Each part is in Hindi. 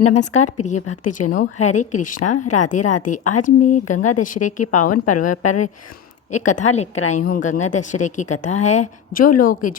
नमस्कार प्रिय भक्तजनों, हरे कृष्णा, राधे राधे। आज मैं गंगा दशहरे के पावन पर्व पर एक कथा लेकर आई हूँ। गंगा दशहरे की कथा है। जो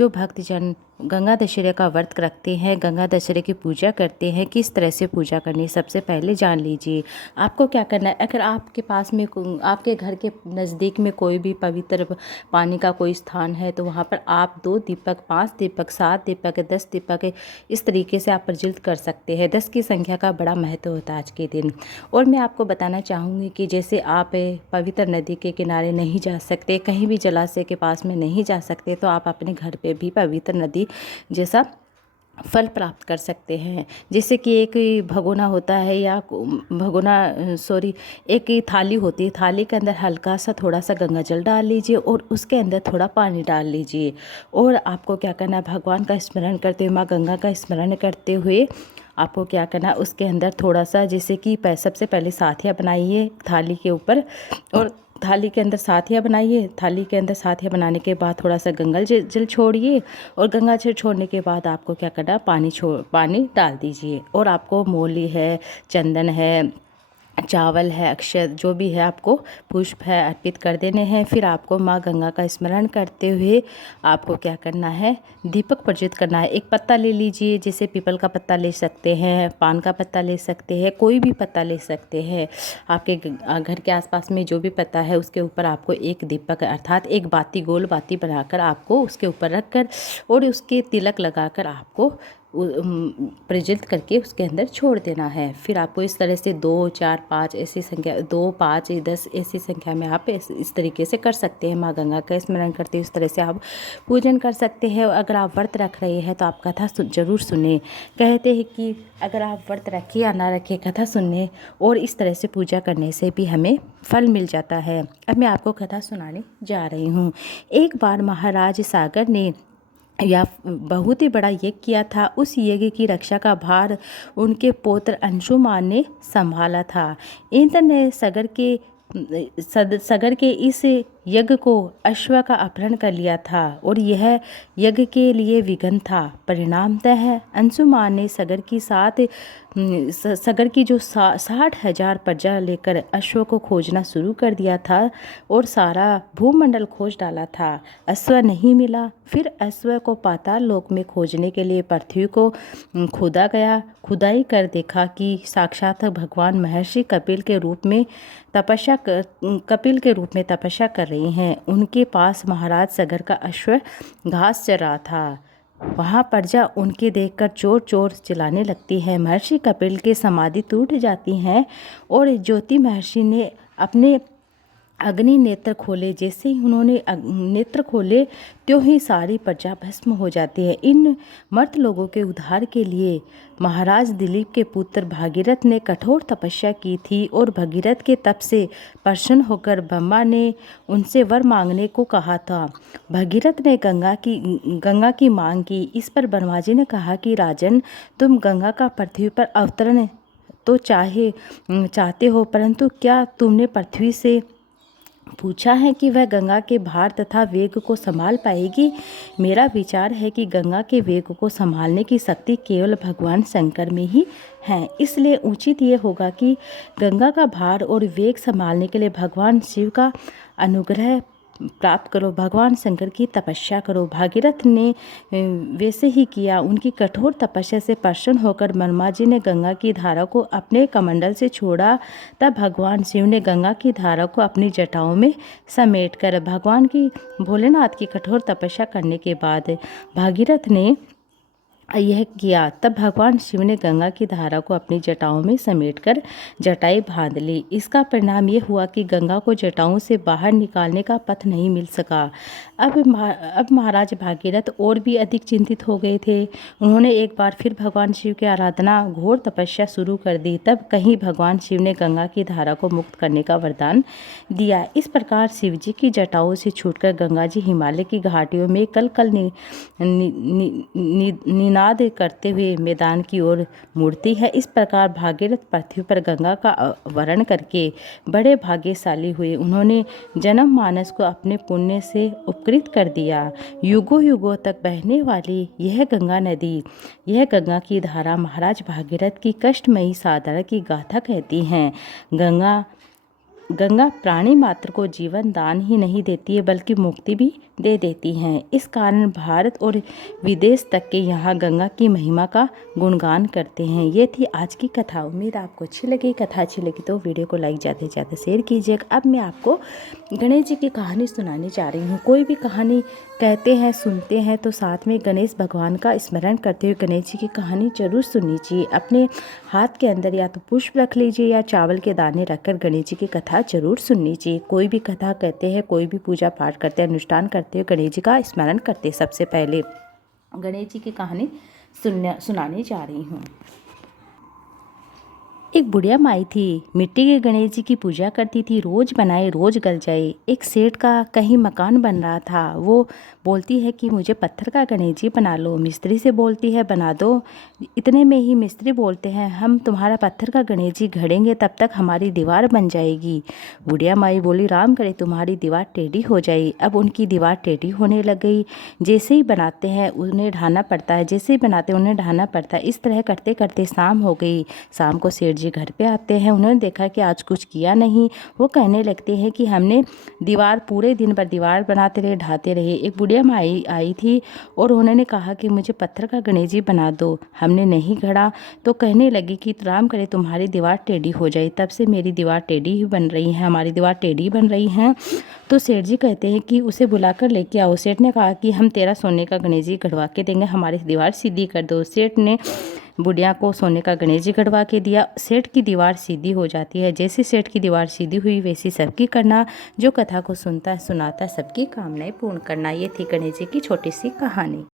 भक्तजन गंगा दशहरे का व्रत रखते हैं, गंगा दशहरे की पूजा करते हैं, किस तरह से पूजा करनी है सबसे पहले जान लीजिए। आपको क्या करना है, अगर आपके पास में आपके घर के नज़दीक में कोई भी पवित्र पानी का कोई स्थान है तो वहाँ पर आप 2 दीपक, 5 दीपक, 7 दीपक, 10 दीपक इस तरीके से आप प्रज्वलित कर सकते हैं। 10 की संख्या का बड़ा महत्व होता है आज के दिन। और मैं आपको बताना चाहूँगी कि जैसे आप पवित्र नदी के किनारे नहीं जा सकते, कहीं भी जलाशय के पास में नहीं जा सकते, तो आप अपने घर पे भी पवित्र नदी जैसा फल प्राप्त कर सकते हैं। जैसे कि एक भगोना होता है या एक थाली होती है। थाली के अंदर हल्का सा थोड़ा सा गंगा जल डाल लीजिए और उसके अंदर थोड़ा पानी डाल लीजिए। और आपको क्या करना है, भगवान का स्मरण करते हुए, माँ गंगा का स्मरण करते हुए आपको क्या करना है, उसके अंदर थोड़ा सा जैसे कि सबसे पहले साथिया बनाइए थाली के ऊपर, और थाली के अंदर साथिया बनाइए। थाली के अंदर साथिया बनाने के बाद थोड़ा सा गंगा जल छोड़िए, और गंगा जल छोड़ने के बाद आपको क्या करना है, पानी डाल दीजिए। और आपको मोली है, चंदन है, चावल है, अक्षत जो भी है, आपको पुष्प है अर्पित कर देने हैं। फिर आपको माँ गंगा का स्मरण करते हुए आपको क्या करना है, दीपक प्रज्वलित करना है। एक पत्ता ले लीजिए, जैसे पीपल का पत्ता ले सकते हैं, पान का पत्ता ले सकते हैं, कोई भी पत्ता ले सकते हैं। आपके घर के आसपास में जो भी पत्ता है उसके ऊपर आपको एक दीपक अर्थात एक बाती, गोल बाती बनाकर आपको उसके ऊपर रखकर और उसके तिलक लगाकर आपको प्रज्वलित करके उसके अंदर छोड़ देना है। फिर आपको इस तरह से 2, 4, 5 ऐसी संख्या, 2, 5, 10 ऐसी संख्या में आप इस तरीके से कर सकते हैं। माँ गंगा का स्मरण करते इस तरह से आप पूजन कर सकते हैं। अगर आप व्रत रख रहे हैं तो आप कथा जरूर सुने। कहते हैं कि अगर आप व्रत रखें या ना रखें, कथा सुनने और इस तरह से पूजा करने से भी हमें फल मिल जाता है। अब मैं आपको कथा सुनाने जा रही हूँ। एक बार महाराज सागर ने बहुत ही बड़ा यज्ञ किया था। उस यज्ञ की रक्षा का भार उनके पौत्र अंशुमान ने संभाला था। इंद्र ने सगर के इस यज्ञ को अश्व का अपहरण कर लिया था और यह यज्ञ के लिए विघ्न था। परिणामतः अंशुमान ने सगर की जो 60,000 प्रजा लेकर अश्व को खोजना शुरू कर दिया था और सारा भूमंडल खोज डाला था। अश्व नहीं मिला। फिर अश्व को पाताल लोक में खोजने के लिए पृथ्वी को खोदा गया। खुदाई कर देखा कि साक्षात भगवान महर्षि कपिल के रूप में तपस्या कर रहे हैं। उनके पास महाराज सगर का अश्व घास चर रहा था। वहाँ प्रजा उनके देखकर चोर चोर चिल्लाने लगती है। महर्षि कपिल के समाधि टूट जाती हैं और ज्योति महर्षि ने अपने अग्नि नेत्र खोले। जैसे ही उन्होंने नेत्र खोले त्यों ही सारी प्रजा भस्म हो जाती है। इन मर्त लोगों के उद्धार के लिए महाराज दिलीप के पुत्र भागीरथ ने कठोर तपस्या की थी और भगीरथ के तप से प्रसन्न होकर ब्रह्मा ने उनसे वर मांगने को कहा था। भगीरथ ने गंगा की मांग की। इस पर ब्रह्मा जी ने कहा कि राजन, तुम गंगा का पृथ्वी पर अवतरण तो चाहते हो, परंतु क्या तुमने पृथ्वी से पूछा है कि वह गंगा के भार तथा वेग को संभाल पाएगी? मेरा विचार है कि गंगा के वेग को संभालने की शक्ति केवल भगवान शंकर में ही है। इसलिए उचित ये होगा कि गंगा का भार और वेग संभालने के लिए भगवान शिव का अनुग्रह प्राप्त करो, भगवान शंकर की तपस्या करो। भागीरथ ने वैसे ही किया। उनकी कठोर तपस्या से प्रसन्न होकर ब्रह्मा जी ने गंगा की धारा को अपने कमंडल से छोड़ा। तब भगवान शिव ने गंगा की धारा को अपनी जटाओं में समेटकर भगवान की भोलेनाथ की कठोर तपस्या करने के बाद भागीरथ ने यह किया। तब भगवान शिव ने गंगा की धारा को अपनी जटाओं में समेटकर जटाएं बांध ली। इसका परिणाम ये हुआ कि गंगा को जटाओं से बाहर निकालने का पथ नहीं मिल सका। अब महाराज भागीरथ और भी अधिक चिंतित हो गए थे। उन्होंने एक बार फिर भगवान शिव की आराधना, घोर तपस्या शुरू कर दी। तब कहीं भगवान शिव ने गंगा की धारा को मुक्त करने का वरदान दिया। इस प्रकार शिव जी की जटाओं से छूटकर गंगा जी हिमालय की घाटियों में कल निनाद करते हुए मैदान की ओर मुड़ती है। इस प्रकार भागीरथ पृथ्वी पर गंगा का वरण करके बड़े भाग्यशाली हुए। उन्होंने जनमानस को अपने पुण्य से उपकृत अपकृत कर दिया। युगों युगों तक बहने वाली यह गंगा नदी, यह गंगा की धारा महाराज भागीरथ की कष्टमयी साधना की गाथा कहती हैं। गंगा प्राणी मात्र को जीवन दान ही नहीं देती है बल्कि मुक्ति भी दे देती हैं। इस कारण भारत और विदेश तक के यहाँ गंगा की महिमा का गुणगान करते हैं। ये थी आज की कथा। उम्मीद आपको अच्छी लगी। कथा अच्छी लगी तो वीडियो को लाइक ज़्यादा से ज़्यादा शेयर कीजिएगा। अब मैं आपको गणेश जी की कहानी सुनाने जा रही हूँ। कोई भी कहानी कहते हैं, सुनते हैं तो साथ में गणेश भगवान का स्मरण करते हुए गणेश जी की कहानी जरूर सुननी चाहिए। अपने हाथ के अंदर या तो पुष्प रख लीजिए या चावल के दाने रखकर गणेश जी की कथा जरूर सुननी चाहिए। कोई भी कथा कहते हैं, कोई भी पूजा पाठ करते हैं, अनुष्ठान करते हुए गणेश जी का स्मरण करते हैं। सबसे पहले गणेश जी की कहानी सुनाने जा रही हूँ। एक बुढ़िया माई थी, मिट्टी के गणेश जी की पूजा करती थी। रोज बनाए रोज गल जाए। एक सेठ का कहीं मकान बन रहा था। वो बोलती है कि मुझे पत्थर का गणेश जी बना लो। मिस्त्री से बोलती है बना दो। इतने में ही मिस्त्री बोलते हैं हम तुम्हारा पत्थर का गणेश जी घड़ेंगे तब तक हमारी दीवार बन जाएगी। बुढ़िया माई बोली राम करे तुम्हारी दीवार टेढ़ी हो जाए। अब उनकी दीवार टेढ़ी होने लग गई। जैसे ही बनाते हैं उन्हें ढाना पड़ता है, जैसे ही बनाते हैं उन्हें ढाना पड़ता है। इस तरह करते करते शाम हो गई। शाम को सेठ जी घर पे आते हैं। उन्होंने देखा कि आज कुछ किया नहीं। वो कहने लगते हैं कि हमने दीवार पूरे दिन भर दीवार बनाते रहे, ढाते रहे। एक बुढ़िया माई आई थी और उन्होंने कहा कि मुझे पत्थर का गणेश जी बना दो। हमने नहीं गढ़ा। तो कहने लगी कि राम करे तुम्हारी दीवार टेढ़ी हो जाए। तब से मेरी दीवार टेढ़ी ही बन रही है, हमारी दीवार टेढ़ी बन रही है। तो सेठ जी कहते हैं कि उसे बुलाकर लेके आओ। सेठ ने कहा कि हम तेरा सोने का गणेश जी गढ़वा के देंगे, हमारी दीवार सीधी कर दो। सेठ ने बुढ़िया को सोने का गणेश जी गढ़वा के दिया। सेठ की दीवार सीधी हो जाती है। जैसे सेठ की दीवार सीधी हुई वैसी सबकी करना। जो कथा को सुनता है सुनाता है सबकी कामनाएं पूर्ण करना। ये थी गणेश जी की छोटी सी कहानी।